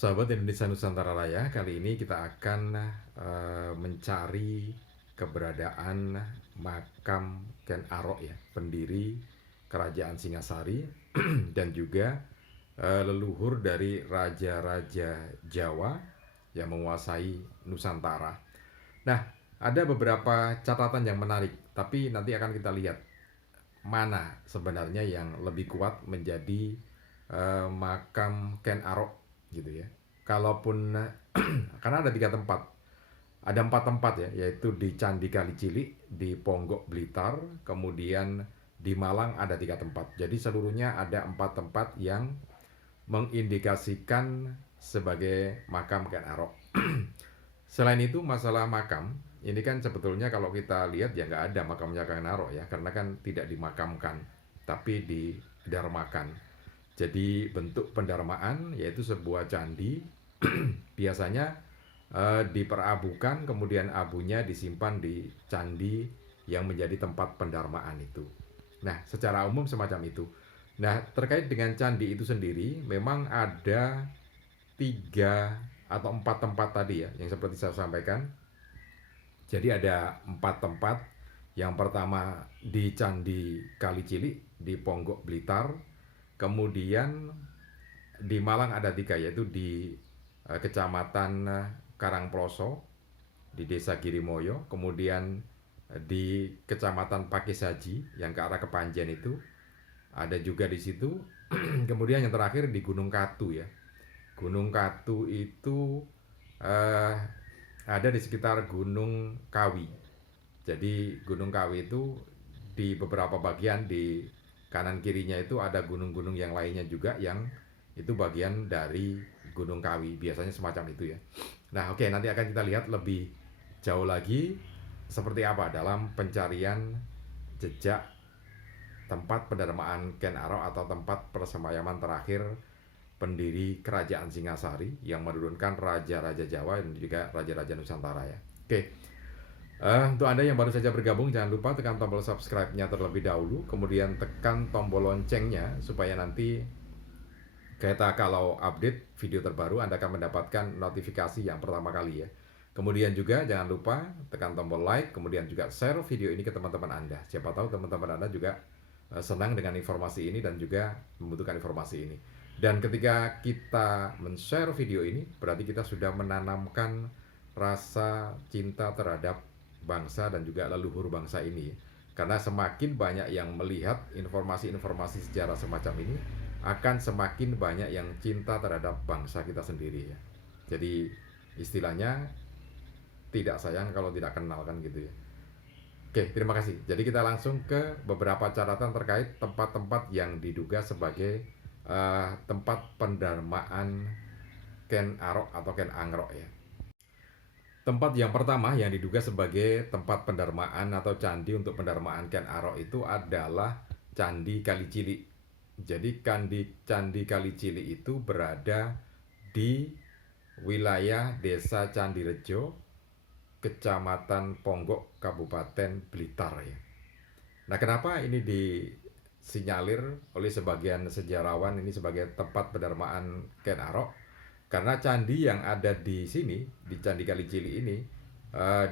Sahabat Indonesia Nusantara Raya, kali ini kita akan mencari keberadaan makam Ken Arok ya, pendiri Kerajaan Singasari dan juga leluhur dari raja-raja Jawa yang menguasai Nusantara. Nah, ada beberapa catatan yang menarik, tapi nanti akan kita lihat mana sebenarnya yang lebih kuat menjadi makam Ken Arok gitu ya. Kalaupun karena ada 3 tempat, ada 4 tempat ya, yaitu di Candi Kalicili, di Ponggok Blitar, kemudian di Malang ada 3 tempat. Jadi seluruhnya ada 4 tempat yang mengindikasikan sebagai makam Ken Arok. Selain itu masalah makam, ini kan sebetulnya kalau kita lihat ya nggak ada makamnya Ken Arok ya, karena kan tidak dimakamkan, tapi didarmakan. Jadi bentuk pendarmaan yaitu sebuah candi biasanya diperabukan, kemudian abunya disimpan di candi yang menjadi tempat pendarmaan itu. Nah, secara umum semacam itu. Nah, terkait dengan candi itu sendiri, memang ada 3 atau 4 tempat tadi ya, yang seperti saya sampaikan. Jadi ada 4 tempat. Yang pertama di Candi Kalicili di Ponggok Blitar, kemudian di Malang ada 3, yaitu di Kecamatan Karangploso di Desa Girimoyo, kemudian di Kecamatan Pakis Haji yang ke arah Kepanjen itu ada juga di situ. Kemudian yang terakhir di Gunung Katu ya. Gunung Katu itu eh, ada di sekitar Gunung Kawi. Jadi Gunung Kawi itu di beberapa bagian, di kanan kirinya itu ada gunung-gunung yang lainnya juga yang itu bagian dari Gunung Kawi, biasanya semacam itu ya. Nah, oke, nanti akan kita lihat lebih jauh lagi seperti apa dalam pencarian jejak tempat pendarmaan Ken Arok atau tempat persemayaman terakhir pendiri Kerajaan Singasari yang menurunkan raja-raja Jawa dan juga raja-raja Nusantara ya. Oke. Untuk Anda yang baru saja bergabung, jangan lupa tekan tombol subscribe-nya terlebih dahulu, kemudian tekan tombol loncengnya supaya nanti kita kalau update video terbaru Anda akan mendapatkan notifikasi yang pertama kali ya. Kemudian juga jangan lupa tekan tombol like, kemudian juga share video ini ke teman-teman Anda. Siapa tahu teman-teman Anda juga senang dengan informasi ini dan juga membutuhkan informasi ini. Dan ketika kita men-share video ini, berarti kita sudah menanamkan rasa cinta terhadap bangsa dan juga leluhur bangsa ini. Karena semakin banyak yang melihat informasi-informasi sejarah semacam ini, akan semakin banyak yang cinta terhadap bangsa kita sendiri ya. Jadi istilahnya tidak sayang kalau tidak kenal kan gitu ya. Oke, terima kasih. Jadi kita langsung ke beberapa catatan terkait tempat-tempat yang diduga sebagai tempat pendarmaan Ken Arok atau Ken Angrok ya. Tempat yang pertama yang diduga sebagai tempat pendarmaan atau candi untuk pendarmaan Ken Arok itu adalah Candi Kalicili. Jadi Candi Kalicili itu berada di wilayah Desa Candirejo, Kecamatan Ponggok, Kabupaten Blitar ya. Nah, kenapa ini disinyalir oleh sebagian sejarawan ini sebagai tempat pendarmaan Ken Arok? Karena candi yang ada di sini, di Candi Kalicili ini,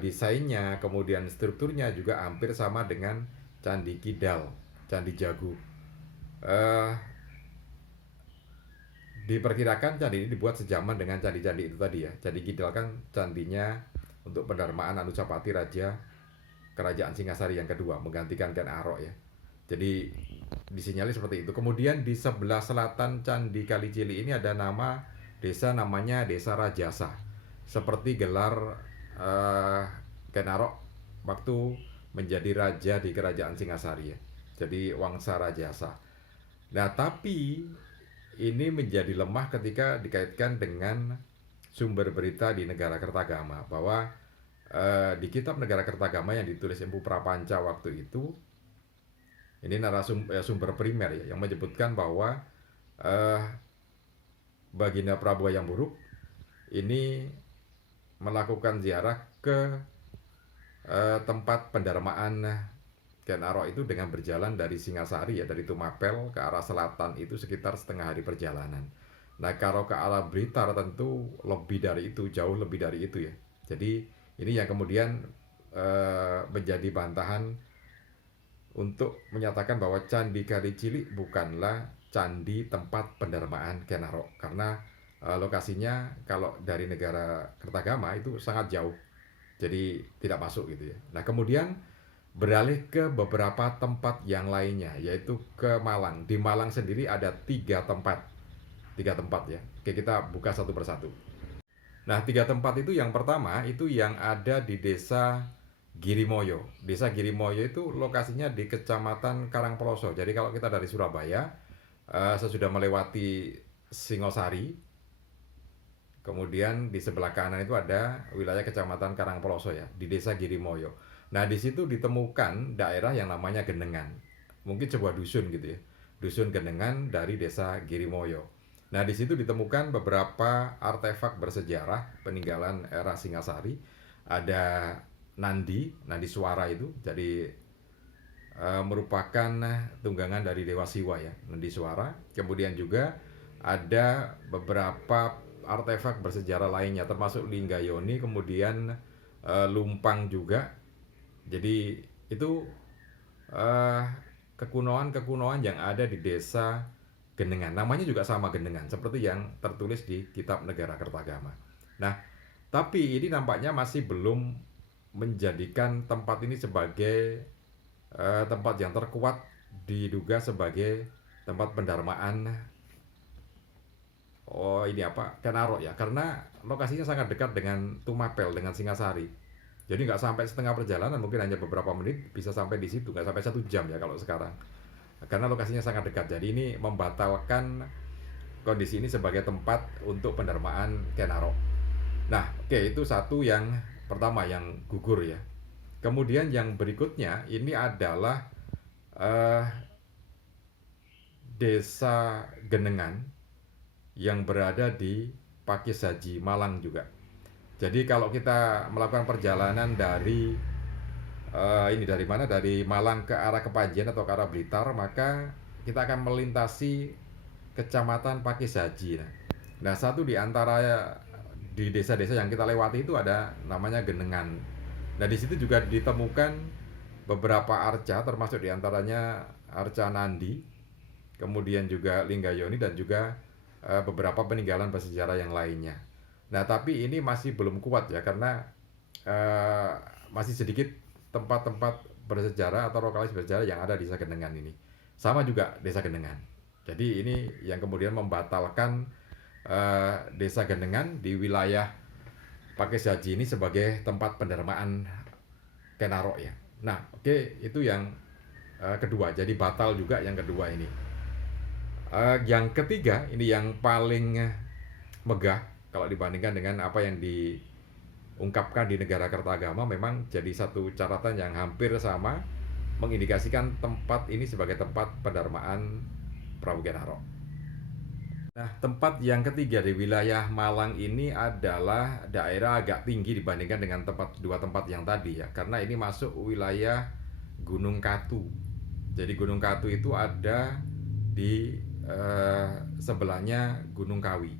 desainnya, kemudian strukturnya juga hampir sama dengan Candi Kidal, Candi Jago. Diperkirakan candi ini dibuat sejaman dengan candi-candi itu tadi ya. Candi Kidal kan candinya untuk pendarmaan Anusapati Raja Kerajaan Singasari yang kedua, menggantikan Ken Arok ya. Jadi disinyalir seperti itu. Kemudian di sebelah selatan Candi Kalicili ini ada nama desa, namanya Desa Rajasa. Seperti gelar Ken Arok waktu menjadi raja di Kerajaan Singasari ya. Jadi Wangsa Rajasa. Nah, tapi ini menjadi lemah ketika dikaitkan dengan sumber berita di Negara Kertagama, bahwa di kitab Negara Kertagama yang ditulis Empu Prapanca waktu itu, ini sumber primer ya, yang menyebutkan bahwa Baginda Prabu Hayam Wuruk ini melakukan ziarah ke tempat pendarmaan Ken Arok itu dengan berjalan dari Singasari ya, dari Tumapel ke arah selatan itu sekitar setengah hari perjalanan. Nah, kalau ke arah Blitar tentu lebih dari itu, jauh lebih dari itu ya. Jadi ini yang kemudian menjadi bantahan untuk menyatakan bahwa Candi Kali bukanlah candi tempat pendarmaan Ken Arok, karena lokasinya kalau dari negara Kertagama itu sangat jauh, jadi tidak masuk gitu ya. Nah, kemudian beralih ke beberapa tempat yang lainnya, yaitu ke Malang. Di Malang sendiri ada tiga tempat ya. Oke, kita buka satu persatu. Nah, tiga tempat itu, yang pertama itu yang ada di desa Girimoyo. Desa Girimoyo itu lokasinya di Kecamatan Karangploso. Jadi kalau kita dari Surabaya, sesudah melewati Singosari, kemudian di sebelah kanan itu ada wilayah Kecamatan Karangploso ya, di Desa Girimoyo. Nah, di situ ditemukan daerah yang namanya Genengan. Mungkin sebuah dusun gitu ya. Dusun Genengan dari Desa Girimoyo. Nah, di situ ditemukan beberapa artefak bersejarah peninggalan era Singasari. Ada Nandi Suara itu. Jadi merupakan tunggangan dari Dewa Siwa ya, Nandi Suara. Kemudian juga ada beberapa artefak bersejarah lainnya termasuk Linggayoni, kemudian Lumpang juga. Jadi itu uh, kekunoan yang ada di desa Genengan. Namanya juga sama, Genengan, seperti yang tertulis di Kitab Negara Kertagama. Nah, tapi ini nampaknya masih belum menjadikan tempat ini sebagai tempat yang terkuat diduga sebagai tempat pendarmaan Ken Arok ya, karena lokasinya sangat dekat dengan Tumapel, dengan Singasari. Jadi nggak sampai setengah perjalanan, mungkin hanya beberapa menit bisa sampai di situ, nggak sampai 1 jam ya kalau sekarang. Karena lokasinya sangat dekat, jadi ini membatalkan kondisi ini sebagai tempat untuk pendarmaan Ken Arok. Nah, oke, itu satu yang pertama yang gugur ya. Kemudian yang berikutnya ini adalah eh, Desa Genengan yang berada di Pakis Haji, Malang juga. Jadi kalau kita melakukan perjalanan dari dari mana? Dari Malang ke arah Kepanjen atau ke arah Blitar, maka kita akan melintasi Kecamatan Pakis Haji. Nah, satu di antara di desa-desa yang kita lewati itu ada namanya Genengan. Nah, di situ juga ditemukan beberapa arca, termasuk di antaranya arca Nandi, kemudian juga Linggayoni, dan juga beberapa peninggalan bersejarah yang lainnya. Nah, tapi ini masih belum kuat ya, karena masih sedikit tempat-tempat bersejarah atau lokalis bersejarah yang ada di Desa Genengan ini. Sama juga Desa Genengan. Jadi ini yang kemudian membatalkan Desa Genengan di wilayah Pakis Haji ini sebagai tempat pendarmaan Ken Arok ya. Nah, oke, itu yang kedua. Jadi batal juga yang kedua ini. Yang ketiga, ini yang paling megah kalau dibandingkan dengan apa yang diungkapkan di Negara Kertagama. Memang jadi satu catatan yang hampir sama, mengindikasikan tempat ini sebagai tempat pendarmaan Prabu Ken Arok. Nah, tempat yang ketiga di wilayah Malang ini adalah daerah agak tinggi dibandingkan dengan dua tempat yang tadi ya, karena ini masuk wilayah Gunung Katu. Jadi Gunung Katu itu ada di sebelahnya Gunung Kawi.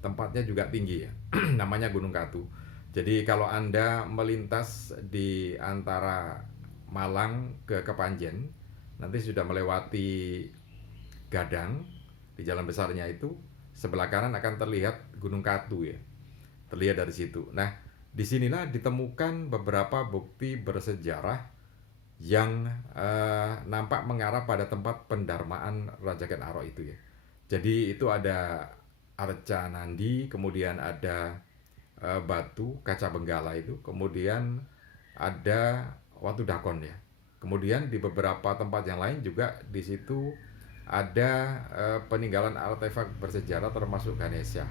Tempatnya juga tinggi ya, namanya Gunung Katu. Jadi kalau Anda melintas di antara Malang ke Kepanjen, nanti sudah melewati Gadang, di jalan besarnya itu sebelah kanan akan terlihat Gunung Katu ya, terlihat dari situ. Nah, disinilah ditemukan beberapa bukti bersejarah yang nampak mengarah pada tempat pendarmaan Raja Ken Arok itu ya. Jadi itu ada arca Nandi, kemudian ada batu kaca benggala itu, kemudian ada watu dakon ya. Kemudian di beberapa tempat yang lain juga di situ ada peninggalan artefak bersejarah termasuk Ganesha,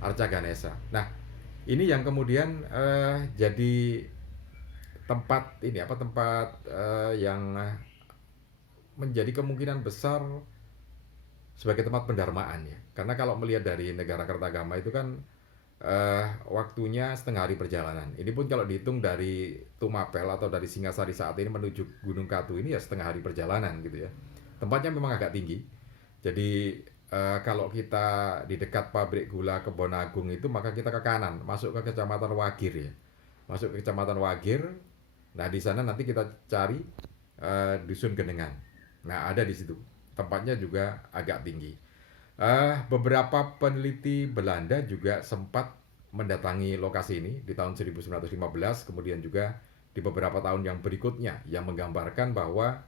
arca Ganesha. Nah, ini yang kemudian jadi tempat yang menjadi kemungkinan besar sebagai tempat pendarmaan ya. Karena kalau melihat dari Negara Kertagama itu kan waktunya setengah hari perjalanan. Ini pun kalau dihitung dari Tumapel atau dari Singasari saat ini menuju Gunung Katu ini ya setengah hari perjalanan gitu ya. Tempatnya memang agak tinggi. Jadi kalau kita di dekat pabrik gula Kebonagung itu, maka kita ke kanan, masuk ke Kecamatan Wagir ya. Masuk ke Kecamatan Wagir. Nah, di sana nanti kita cari Dusun Genengan. Nah, ada di situ. Tempatnya juga agak tinggi. Beberapa peneliti Belanda juga sempat mendatangi lokasi ini di tahun 1915, kemudian juga di beberapa tahun yang berikutnya, yang menggambarkan bahwa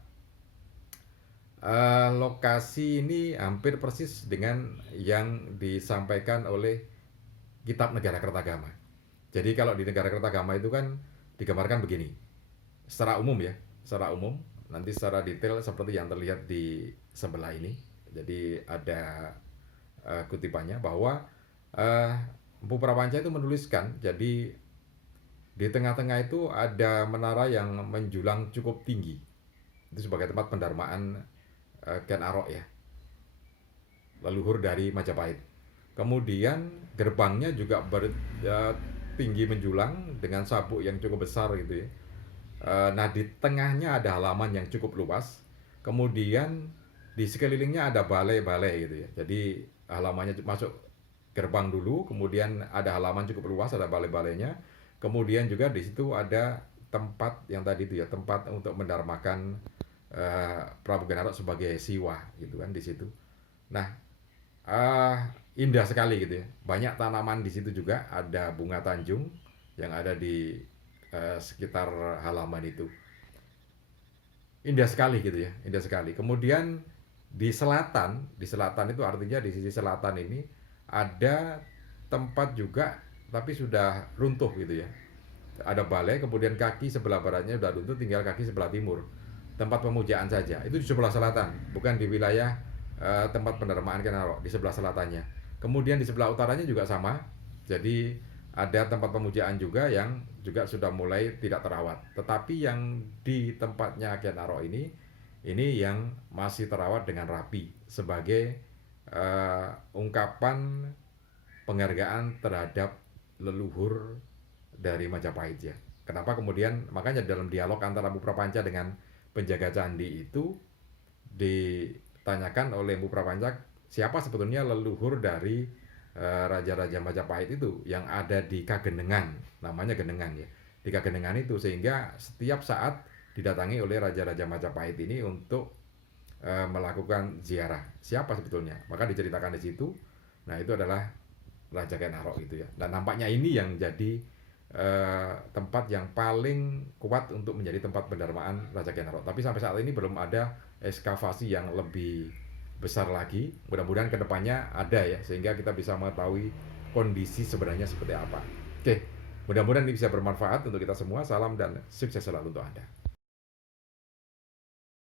lokasi ini hampir persis dengan yang disampaikan oleh Kitab Negara Kertagama. Jadi kalau di Negara Kertagama itu kan digambarkan begini, secara umum ya, secara umum, nanti secara detail seperti yang terlihat di sebelah ini. Jadi ada kutipannya bahwa Empu Prapanca itu menuliskan, jadi di tengah-tengah itu ada menara yang menjulang cukup tinggi. Itu sebagai tempat pendarmaan Ken Arok ya, leluhur dari Majapahit. Kemudian gerbangnya juga tinggi menjulang dengan sabuk yang cukup besar gitu ya. Nah, di tengahnya ada halaman yang cukup luas. Kemudian di sekelilingnya ada balai-balai gitu ya. Jadi halamannya masuk gerbang dulu, kemudian ada halaman cukup luas, ada balai-balainya. Kemudian juga di situ ada tempat yang tadi itu ya, tempat untuk mendarmakan Prabu Ken Arok sebagai siwa gitu kan di situ. Nah, indah sekali gitu ya. Banyak tanaman di situ juga, ada bunga tanjung yang ada di sekitar halaman itu. Indah sekali gitu ya, indah sekali. Kemudian di selatan itu artinya di sisi selatan ini ada tempat juga tapi sudah runtuh gitu ya. Ada balai, kemudian kaki sebelah baratnya sudah runtuh, tinggal kaki sebelah timur. Tempat pemujaan saja. Itu di sebelah selatan, bukan di wilayah tempat pendarmaan Ken Arok, di sebelah selatannya. Kemudian di sebelah utaranya juga sama. Jadi ada tempat pemujaan juga yang juga sudah mulai tidak terawat. Tetapi yang di tempatnya Ken Arok ini yang masih terawat dengan rapi sebagai ungkapan penghargaan terhadap leluhur dari Majapahit ya. Kenapa kemudian makanya dalam dialog antara Empu Prapanca dengan penjaga candi itu ditanyakan oleh Empu Prapanca siapa sebetulnya leluhur dari raja-raja Majapahit itu yang ada di Kagenengan, namanya Genengan ya, di Kagenengan itu, sehingga setiap saat didatangi oleh raja-raja Majapahit ini untuk melakukan ziarah siapa sebetulnya, maka diceritakan di situ. Nah, itu adalah Raja Ken Arok gitu ya, dan nampaknya ini yang jadi tempat yang paling kuat untuk menjadi tempat pendarmaan Raja Ken Arok. Tapi sampai saat ini belum ada ekskavasi yang lebih besar lagi. Mudah-mudahan kedepannya ada ya, sehingga kita bisa mengetahui kondisi sebenarnya seperti apa. Oke, mudah-mudahan ini bisa bermanfaat untuk kita semua. Salam dan sukses selalu untuk Anda.